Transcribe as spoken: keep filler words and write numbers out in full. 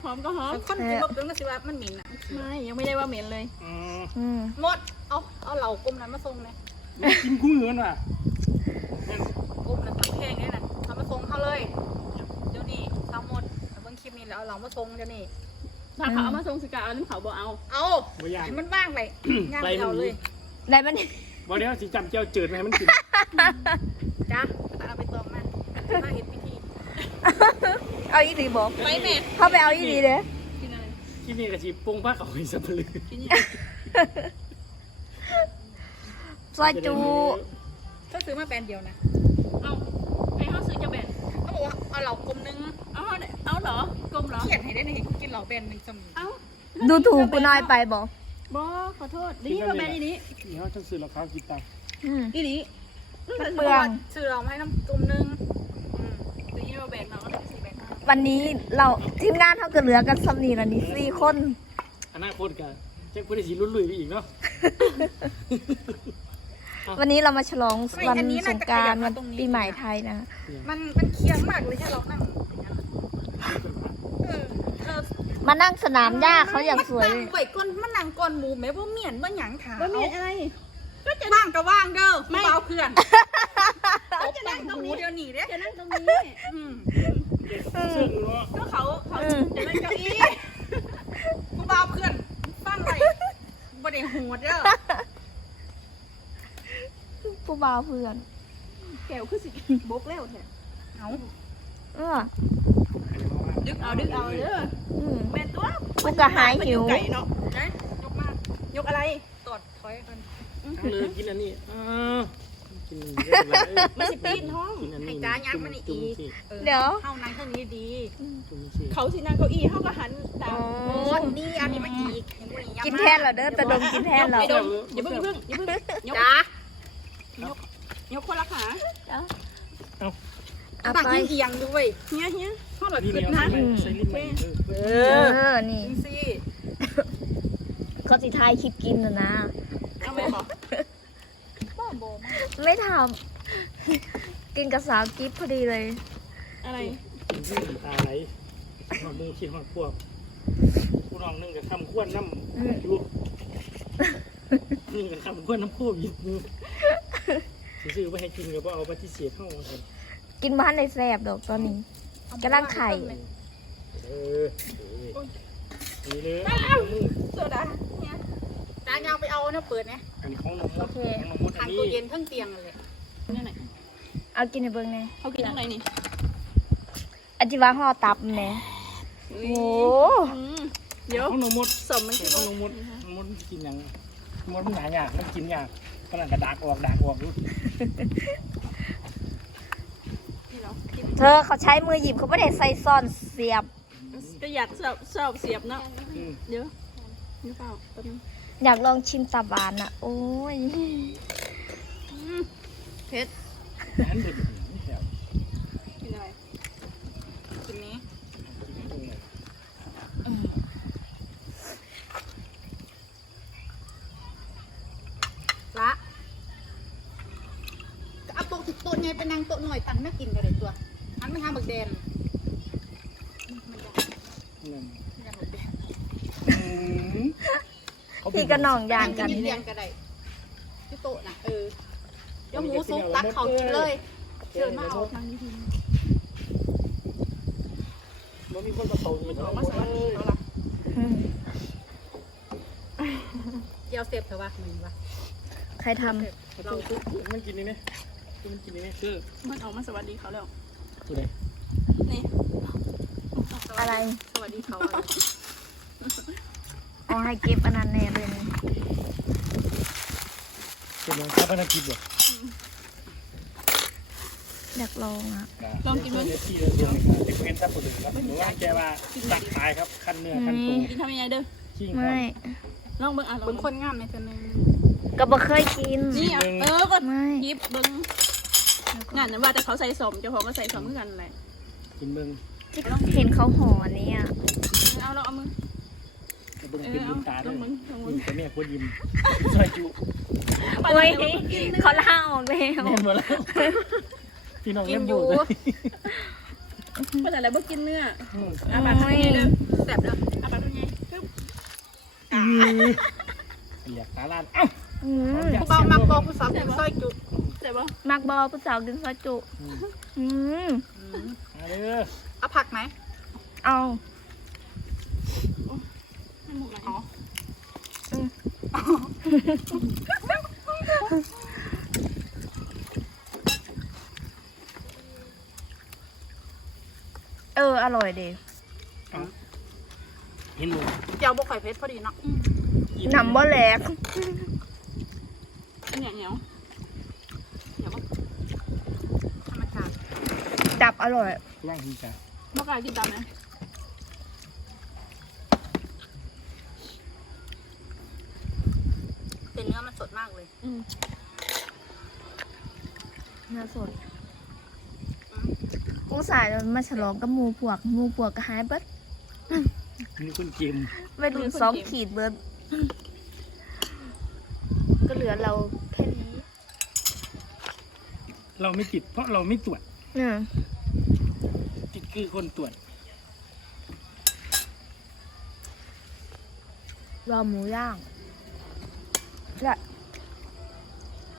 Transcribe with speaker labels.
Speaker 1: หอมก็หอม
Speaker 2: คนกินบอกถึงก็สิว่ามันเหม็นอ่ะ
Speaker 1: ไม่ยังไม่ได้ว่าเหม็นเลย
Speaker 3: อืม
Speaker 2: หมดเอาเอาเหล่ากลมนั้นมาส่งเลย
Speaker 3: กินกุ้งเหมือนว่ะ
Speaker 2: กลมนั้นตักแข้งนี่น่ะทำมาส่งเขาเลยเดี๋ยวนี้ทั้งหมดเบิ่งคลิปนี้แล้วเอาเหล่ามาส่งเดี๋ยวนี้
Speaker 1: ถ้าเขาเอามาทรงสกาเอาน้ำเขาบ่เอา
Speaker 2: เอา
Speaker 3: บ่ยาก
Speaker 2: ให้มันว่างไปย่างเอาเลย
Speaker 4: ได้มัน
Speaker 3: บ่เดี๋ยวสิจำเจ้าเจิดมาให้มันกิน
Speaker 2: จ้าเอาไปตองมามาเห็นพิธี
Speaker 4: เอาอีดีบอก
Speaker 2: ไปแม่
Speaker 4: เข้าไปเอาอีดีเด้อ
Speaker 1: กินอะไร
Speaker 3: ที่นี่ก็สิปรุงผ้าเขาให้สับปะรด
Speaker 1: กินยัง
Speaker 4: ซอยจู
Speaker 2: ก็ซื้อมาแบรนด์เดียวนะ
Speaker 1: เอาให้เขาซื้อจะแบ่ง
Speaker 2: เขาบอกว่าเอาเหล่ากลมนึง
Speaker 1: เอาเอาเหรอกลมเหรอ
Speaker 2: เขียนให้ได้ในเห็นกินเหล่าแบรนด์หนึ่งสมุน
Speaker 1: เอา
Speaker 4: ดูถูกกูน้อยไปบอก
Speaker 1: บอขอโทษดีว่าแบรนด์อีนี้
Speaker 3: นี่เขาจังซื้อราคากินตัง
Speaker 4: อืม
Speaker 1: อีนี้
Speaker 4: เปลือง
Speaker 2: ซื้อเราให้น้ำกลมนึง
Speaker 1: ดีว่าแบรนด์เนาะสี่แบรนด์
Speaker 4: วันนี้เราทีมงานเท่ากับเหลือกันสำนีแล้วนี่สี่คน
Speaker 3: อนาคตก็แจ้งผู้ได้สิลุ้นลุยไปอีกเนาะ
Speaker 4: วันนี้เรามาฉลองวันสงกรานต์วันปีใหม่ไทยนะ
Speaker 2: มันมันเคียงมากเลยถ้าเรานั่งเออเธอ
Speaker 4: มานั่งสนามหญ้าเขาอย่างสวย
Speaker 2: มันนั่งไว้ก้นมันนั่งก้นหมูแม้ว่าเมียนว่าหยังถาม
Speaker 1: ว่ามีอะไร
Speaker 2: ก็จะว่างก็ว่างเด้อ
Speaker 1: ไม่
Speaker 2: เบาเพื่อนตบแต่งหมูเดี๋ยวนี้เด้
Speaker 1: จะนั่งตรงนี้
Speaker 2: อืม
Speaker 3: ซึ่งเนาะ
Speaker 1: ก็เขาเขาจะนั่งเก้าอี้
Speaker 2: กูเบาเพื่อนฟังไรบ่ได้โหดเด้อ
Speaker 4: ผู้บ่าวเพื่อน
Speaker 1: แก้วคือสิบกแล้วแท้
Speaker 2: เอา
Speaker 4: เออ
Speaker 1: ดึกเอาดึกเอาเด้อ
Speaker 4: อืม
Speaker 1: แม่ตัว
Speaker 4: กูก็หายหิว
Speaker 1: ไก่เนาะ
Speaker 2: นะยกมาย
Speaker 1: กอะไร
Speaker 2: ตอดถอยกัน
Speaker 3: เลยกินอันนี้อ่ากินเยอะเลย
Speaker 1: มันสิปีนท้อง
Speaker 3: กินอัน
Speaker 2: ให้
Speaker 3: นี้
Speaker 2: จ้ายักมันอีกออ
Speaker 4: เดี๋ยว
Speaker 2: เข้านั่งเท่านี้ดี
Speaker 3: จุ่มสิ
Speaker 1: เขาสินั่งเก้าอี้เขาก็หันตาม
Speaker 2: โอ้นี่อันนี้มาอีกเห็นบ่
Speaker 4: กินแทนเหรอเด้อตะดมกินแทนเหรอ
Speaker 1: ไม่ดมอย่าเพิ่งอย่าเพิ่งอย่าเพิ่งยก
Speaker 2: จ้าย
Speaker 1: กคนละขา
Speaker 4: เอา
Speaker 2: ตั้ง
Speaker 4: ไป
Speaker 2: เอียงๆด้วย
Speaker 1: เฮียเฮีย
Speaker 2: เข้าหลัก
Speaker 3: นี่
Speaker 2: ขึ้น
Speaker 3: เนี่ย
Speaker 2: นะ
Speaker 3: ใส่ลิ้นใหม่เออ
Speaker 2: เอ
Speaker 4: เอ
Speaker 2: อ
Speaker 4: อ นี่
Speaker 2: จริงสิ
Speaker 4: เขาสิทายคลิปกินนะนะ
Speaker 1: เอาไปบอก
Speaker 2: บ้าบอมาก
Speaker 4: ไม่ทำกินกับสาวกิฟพอดีเลย
Speaker 1: อะไร
Speaker 3: กินที่ตาไหลมามูคิดมาพวกผู้น้องนึงกับคำควนน้ำอยู่นี่กับคำควนน้ำโควิดอยู่ซื้อไปให้กินกับว่าเอาปฏิเสธเข้ามาครับ
Speaker 4: กินบ้านในแสบดอกตอนนี้กำลังไข่
Speaker 3: เออนี่เลย
Speaker 1: โซดา
Speaker 2: จ้ายางไปเอาเนี่ยเปิดเนี่ย
Speaker 3: อันนี้ของน้องมดของน้องมดอั
Speaker 2: ทาน ง
Speaker 3: นี้
Speaker 2: ตู้เย็นทั้งเตียงเลย
Speaker 1: นั่นไหน
Speaker 4: เอากินในเบิ้งแน่
Speaker 1: เขากินอะไรนี่
Speaker 4: อันที่ว่าห่อตับแน่โอ้
Speaker 1: เดี๋ยว
Speaker 3: ของน้องมด
Speaker 1: สมมัน
Speaker 3: ข
Speaker 1: คือ
Speaker 3: องน้องมดน้องมดกินอย่างมดมันหายากมันกินยากขนาดกระดากออกดากออกรู้
Speaker 4: เธอเขาใช้มือหยิบเขาไม่ได้ใส่ซ่อนเสียบ
Speaker 1: ก็อยากชอบชอบเสียบเนาะเดี๋ยวเดี๋ยวเปล่าแป๊บนึง
Speaker 4: อยากลองชิมตับหวานอ่ะ โอ้ย
Speaker 1: เผ็ด
Speaker 3: หันเด็ดไม่แถว
Speaker 1: กินอะไร
Speaker 2: กินนี้ละก็เอาโต๊ะติดโต๊ะไงไปนั่งโต๊ะหน่อยตังไม่กินกันเลยตัวอันไม่ห้ามบักแดนมันยังบักแดน
Speaker 4: พี่กับน้องย่างกัน
Speaker 2: เรียงกันได้ที่โต๊ะน่ะเออเดี๋ยวหมูซุปตักเขากินเลยเชิญมาเอา
Speaker 1: นั่งดี
Speaker 3: มันมีคนมาโตนี่
Speaker 1: ๆ
Speaker 3: เนาะ
Speaker 1: มาสวัสดีเขาล่ะ
Speaker 4: อืม
Speaker 2: เจียวเสียบเถอะวะมึงวะ
Speaker 4: ใครท
Speaker 3: เรามันกินนี่เนี่ยมันกินนี่เนี่ยคือ
Speaker 1: มันออกมาสวัสดีเขาแล้ว
Speaker 3: ตัวไหน
Speaker 1: นี่
Speaker 4: ำอะไร
Speaker 2: สวัสดีเขาอะไร
Speaker 4: อ๋อให้เก็บอันนั้นแน่เลยนี่
Speaker 3: เป็นยังข้าวพนักกินบ่
Speaker 4: อยากลองอ่ะ
Speaker 3: ลองกินมั้ยที่เราดูเด็กเป็นทับปุ๋ยครับหรือว่าแกว่าตักตายครับคันเนื้อคันตู
Speaker 1: กินทำยังไงเด้อ
Speaker 3: ชิงค
Speaker 4: ไม่
Speaker 3: รับ
Speaker 1: ลองเบิ่งอ่ะลอง
Speaker 2: เป็นคนงามในตัวนึง
Speaker 4: ก็บ่เคยกิน
Speaker 1: นี่อ่ะเออก็
Speaker 4: ไม่
Speaker 1: ยิบเบิ่งนั่นนะว่าแต่เขาใส่สมเจ้าของก็ใส่สมเหมือนกันแหละ
Speaker 3: กินเบิ้ง
Speaker 4: เห็นเขาห่ออันนี้อ่ะ
Speaker 1: เอาเราเอามือ
Speaker 3: เบิ้ง
Speaker 1: เอ
Speaker 3: เป็
Speaker 1: อน เอา
Speaker 3: บุญตา
Speaker 1: ล
Speaker 3: ด้ว
Speaker 1: อง
Speaker 3: ย
Speaker 1: มึงลองมึ
Speaker 3: มึ
Speaker 1: ง
Speaker 3: งแต่แม่ควรยิ้มซอยจุ
Speaker 4: โอ้ยเขาล่าออกแล้ว
Speaker 3: เล่นมาแล้วพี่น้อง
Speaker 2: กิ
Speaker 3: เล่
Speaker 2: น
Speaker 3: น
Speaker 2: อ
Speaker 3: อยู่
Speaker 2: ยู่
Speaker 3: เลย
Speaker 4: อื
Speaker 1: เพื่อนอะไรบ่กินเนื้อ
Speaker 3: อืม
Speaker 1: อาปากทำไงเด้อ
Speaker 2: แซ่บเด้อ
Speaker 1: อาปากทำไงปึ๊บ
Speaker 3: อยากตาลานเอ้า
Speaker 4: อืม
Speaker 2: ผู้บ่าวมักบอกผู้สาวกินซอยจุ
Speaker 1: แต่บ่
Speaker 4: มักบอผู้สาวกินซอยจุ
Speaker 3: อืม
Speaker 4: อืม
Speaker 3: มาเด้อ
Speaker 2: เอาผักไหม
Speaker 4: เอา
Speaker 1: ให้หมูไหน
Speaker 2: อ๋อ
Speaker 4: เอออร่อยดี
Speaker 3: เอาเห็นหมู
Speaker 2: เจียวบ่ข่อยเผ็ดพอดีเนาะ
Speaker 4: หนำบ่แหลก
Speaker 1: เหนียวเหนียวเดี๋ยวบ่
Speaker 2: ธรรมชาติ
Speaker 4: ดับอร่อย
Speaker 3: ว่างทีจ้ะ
Speaker 1: บ่กล้ากินตามไหม
Speaker 2: เป็นเนื้อมันสดมากเลย
Speaker 1: อืม
Speaker 4: เนื้อสดกูสายมาฉลองกับหมูพวกหมูพวกก็หายเบิด
Speaker 3: นี่คุณเกม
Speaker 4: ไม่ดูสองขีดเบิดก็เหลือเราแค่นี้
Speaker 3: เราไม่ติดเพราะเราไม่ตรวจ
Speaker 4: อืม
Speaker 3: ติดคือคนตรวจ
Speaker 4: รอหมูย่างและ